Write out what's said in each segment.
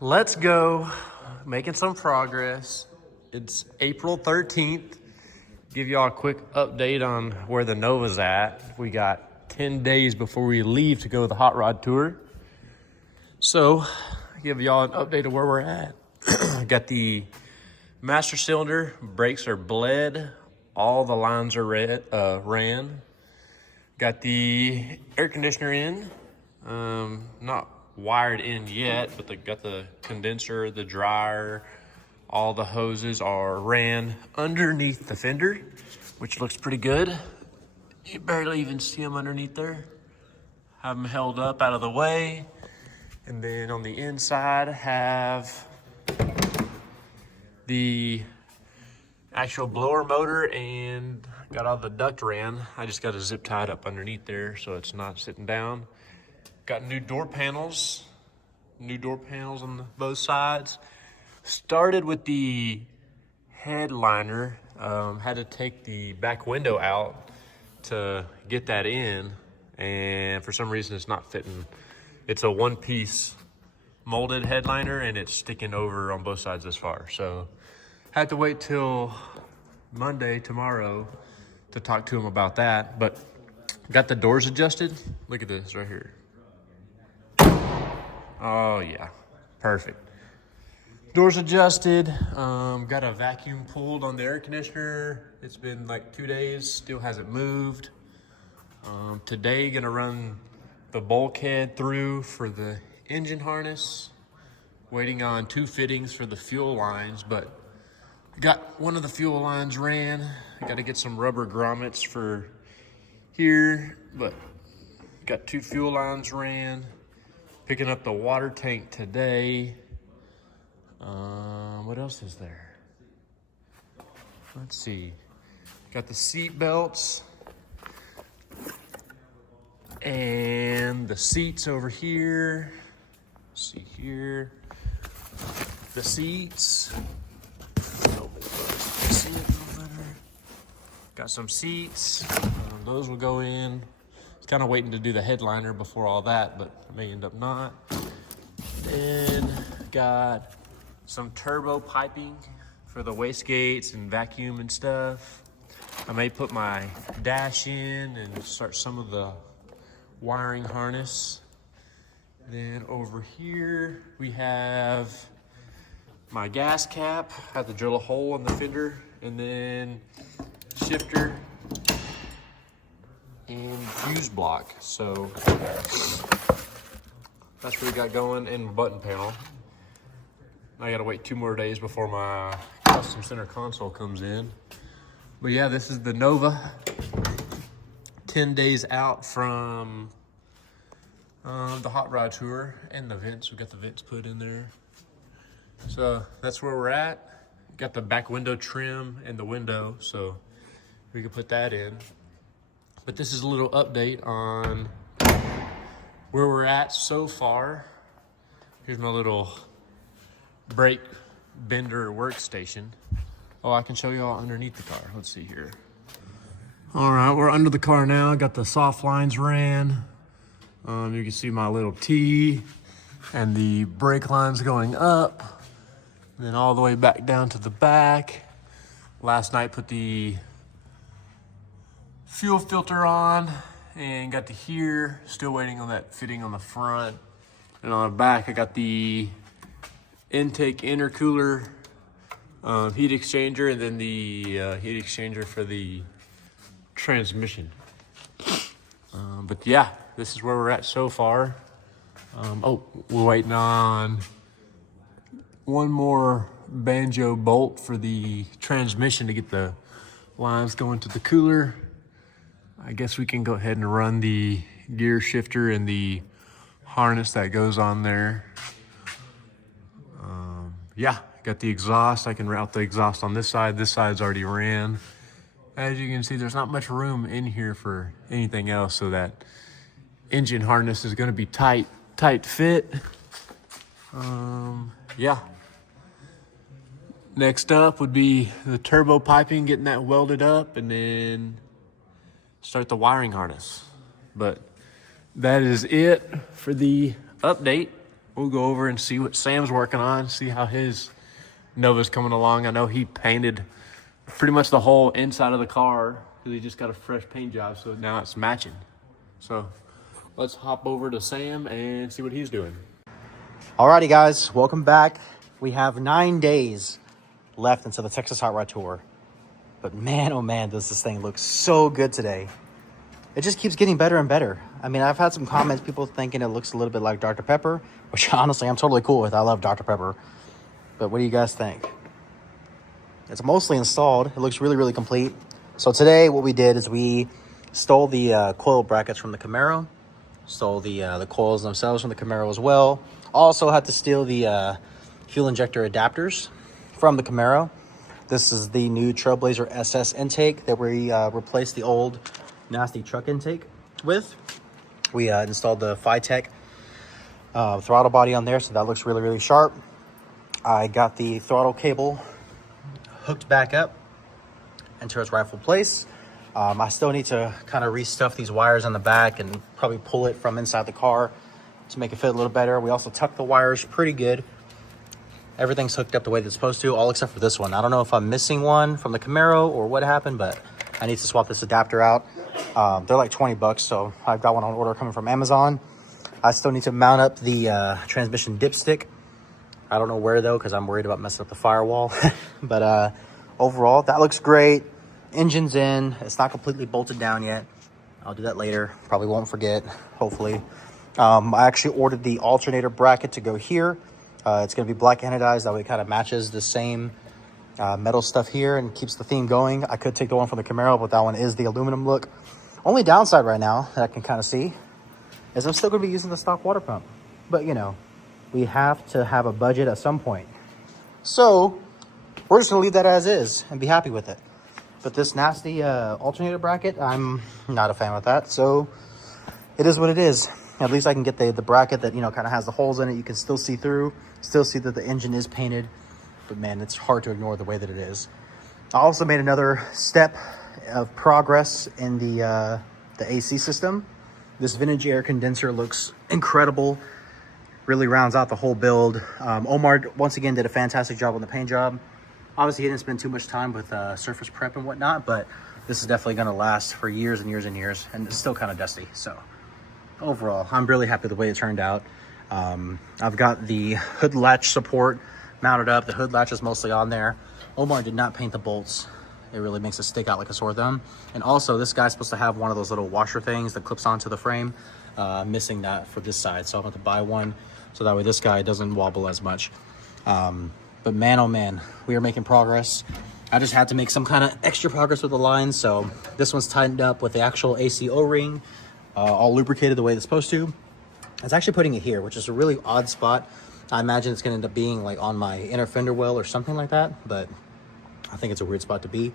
Let's go. Making some progress. It's April 13th. Give y'all a quick update on where the Nova's at. We got 10 days before we leave to go to the hot rod tour. So, give y'all an update of where we're at. Got the master cylinder, brakes are bled. All the lines are ran. Got the air conditioner in. Not wired in yet, but they got the condenser, the dryer, all the hoses are ran underneath the fender, which looks pretty good. You barely even see them underneath there. Have them held up out of the way. And then on the inside, have the actual blower motor and got all the duct ran. I just got a zip tied up underneath there so it's not sitting down. Got new door panels on both sides. Started with the headliner. Had to take the back window out to get that in, and for some reason it's not fitting. It's a one-piece molded headliner and it's sticking over on both sides this far. So had to wait till Monday, tomorrow, to talk to him about that. But got the doors adjusted. Look at this right here. Oh yeah, perfect. Doors adjusted. Got a vacuum pulled on the air conditioner. It's been like 2 days, still hasn't moved. Today gonna run the bulkhead through for the engine harness. Waiting on 2 fittings for the fuel lines, but got one of the fuel lines ran. I gotta get some rubber grommets for here, but got 2 fuel lines ran. Picking up the water tank today. What else is there? Let's see. Got the seat belts and the seats over here. Let's see here. The seats. Got some seats. Those will go in. Kind of waiting to do the headliner before all that, but I may end up not. Then got some turbo piping for the wastegates and vacuum and stuff. I may put my dash in and start some of the wiring harness. Then over here we have my gas cap. Have to drill a hole in the fender, and then shifter and fuse block. So that's what we got going, and button panel. I gotta wait 2 more days before my custom center console comes in. But yeah, this is the Nova. 10 days out from the hot rod tour, and the vents. We got the vents put in there. So that's where we're at. Got the back window trim and the window, so we can put that in. But this is a little update on where we're at so far. Here's my little brake bender workstation. Oh, I can show you all underneath the car. Let's see here. All right, we're under the car now. Got the soft lines ran. You can see my little T and the brake lines going up. And then all the way back down to the back. Last night put the fuel filter on and got to here. Still waiting on that fitting on the front. And on the back I got the intake intercooler heat exchanger, and then the heat exchanger for the transmission. But yeah, this is where we're at so far. Oh, we're waiting on one more banjo bolt for the transmission to get the lines going to the cooler. I guess we can go ahead and run the gear shifter and the harness that goes on there. Yeah, got the exhaust. I can route the exhaust on this side. This side's already ran. As you can see, there's not much room in here for anything else, so that engine harness is going to be tight fit. Yeah. Next up would be the turbo piping, getting that welded up, and then start the wiring harness. But that is it for the update. we'll go over and see what Sam's working on, see how his Nova's coming along. I know he painted pretty much the whole inside of the car because he just got a fresh paint job, so now it's matching. So let's hop over to Sam and see what he's doing. Alrighty, guys, welcome back. We have 9 days left until the Texas Hotrod Tour. But man, oh man, does this thing look so good today. It just keeps getting better and better. I mean, I've had some comments, people thinking it looks a little bit like Dr. Pepper, which honestly, I'm totally cool with. I love Dr. Pepper. But what do you guys think? It's mostly installed. It looks really, really complete. So today what we did is we stole the coil brackets from the Camaro. Stole the coils themselves from the Camaro as well. Also had to steal the fuel injector adapters from the Camaro. This is the new Trailblazer SS intake that we replaced the old nasty truck intake with. We installed the Phytech throttle body on there, so that looks really, really sharp. I got the throttle cable hooked back up into its rightful place. I still need to kind of restuff these wires on the back and probably pull it from inside the car to make it fit a little better. We also tucked the wires pretty good. Everything's hooked up the way that it's supposed to, all except for this one. I don't know if I'm missing one from the Camaro or what happened, but I need to swap this adapter out. They're like 20 bucks, so I've got one on order coming from Amazon. I still need to mount up the transmission dipstick. I don't know where though, because I'm worried about messing up the firewall. But overall, that looks great. Engine's in. It's not completely bolted down yet. I'll do that later. Probably won't forget, hopefully. I actually ordered the alternator bracket to go here. It's going to be black anodized. That way it kind of matches the same metal stuff here and keeps the theme going. I could take the one from the Camaro, but that one is the aluminum look. Only downside right now that I can kind of see is I'm still going to be using the stock water pump. But, you know, we have to have a budget at some point. So we're just going to leave that as is and be happy with it. But this nasty alternator bracket, I'm not a fan with that. So it is what it is. At least I can get the bracket that, you know, kind of has the holes in it. You can still see through, still see that the engine is painted. But man, it's hard to ignore the way that it is. I also made another step of progress in the AC system. This vintage air condenser looks incredible. Really rounds out the whole build. Omar, once again, did a fantastic job on the paint job. Obviously, he didn't spend too much time with surface prep and whatnot, but this is definitely going to last for years and years and years, and it's still kind of dusty. So overall, I'm really happy with the way it turned out. I've got the hood latch support mounted up. The hood latch is mostly on there. Omar did not paint the bolts. It really makes it stick out like a sore thumb. And also, this guy's supposed to have one of those little washer things that clips onto the frame. Missing that for this side, so I'm going to buy one so that way this guy doesn't wobble as much. But man, oh man, we are making progress. I just had to make some kind of extra progress with the lines, so this one's tightened up with the actual AC O-ring, all lubricated the way it's supposed to. It's actually putting it here, which is a really odd spot. I imagine it's going to end up being like on my inner fender well or something like that, but I think it's a weird spot to be.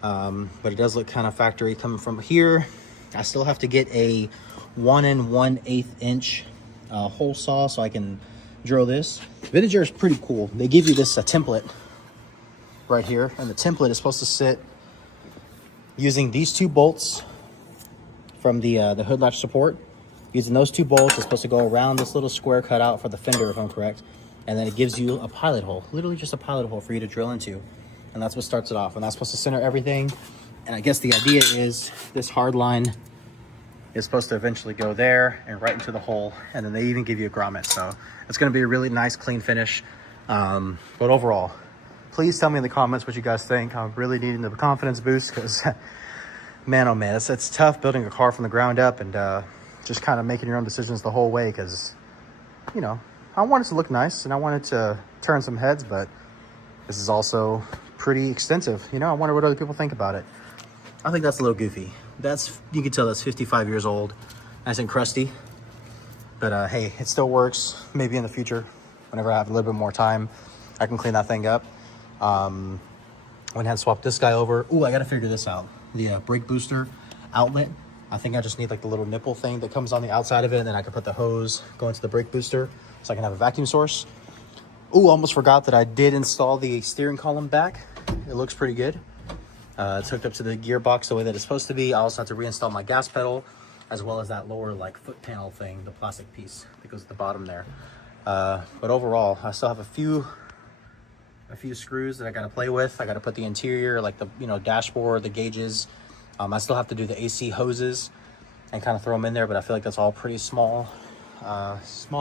But it does look kind of factory coming from here. I still have to get a 1 1/8 inch hole saw so I can drill this. Vintage Air is pretty cool. They give you this template right here, and the template is supposed to sit using these two bolts from the hood latch support. Using those two bolts, it's supposed to go around this little square cutout for the fender, if I'm correct, and then it gives you a pilot hole, literally just a pilot hole for you to drill into, and that's what starts it off. And that's supposed to center everything. And I guess the idea is this hard line is supposed to eventually go there and right into the hole, and then they even give you a grommet, so it's going to be a really nice clean finish. But overall, please tell me in the comments what you guys think. I'm really needing the confidence boost because man, oh man, it's tough building a car from the ground up and just kind of making your own decisions the whole way, because, you know, I want it to look nice and I want it to turn some heads, but this is also pretty extensive. You know, I wonder what other people think about it. I think that's a little goofy. You can tell that's 55 years old, nice and crusty. But hey, it still works. Maybe in the future, whenever I have a little bit more time, I can clean that thing up. Went ahead and swapped this guy over. Ooh, I gotta figure this out. The brake booster outlet. I think I just need like the little nipple thing that comes on the outside of it, and then I can put the hose going to the brake booster so I can have a vacuum source. Ooh, almost forgot that I did install the steering column back. It looks pretty good. It's hooked up to the gearbox the way that it's supposed to be. I also have to reinstall my gas pedal, as well as that lower like foot panel thing, the plastic piece that goes at the bottom there. But overall, I still have a few screws that I got to play with. I got to put the interior, like the dashboard, the gauges. I still have to do the AC hoses and kind of throw them in there, but I feel like that's all pretty small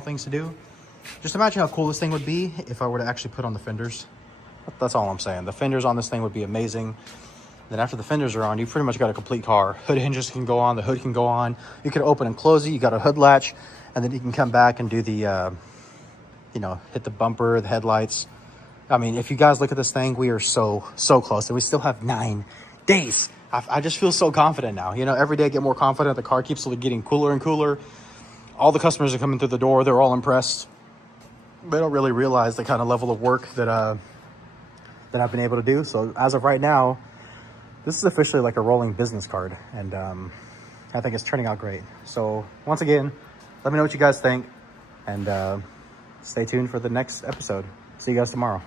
things to do. Just imagine how cool this thing would be if I were to actually put on the fenders. That's all I'm saying. The fenders on this thing would be amazing. Then after the fenders are on, you pretty much got a complete car. Hood hinges can go on, the hood can go on. You can open and close it. You got a hood latch, and then you can come back and do the, hit the bumper, the headlights. I mean, if you guys look at this thing, we are so close, and we still have 9 days. I just feel so confident now. Every day I get more confident. The car keeps getting cooler and cooler. All the customers are coming through the door. They're all impressed. They don't really realize the kind of level of work that I've been able to do. So as of right now, this is officially like a rolling business card, and I think it's turning out great. So once again, let me know what you guys think, and stay tuned for the next episode. See you guys tomorrow.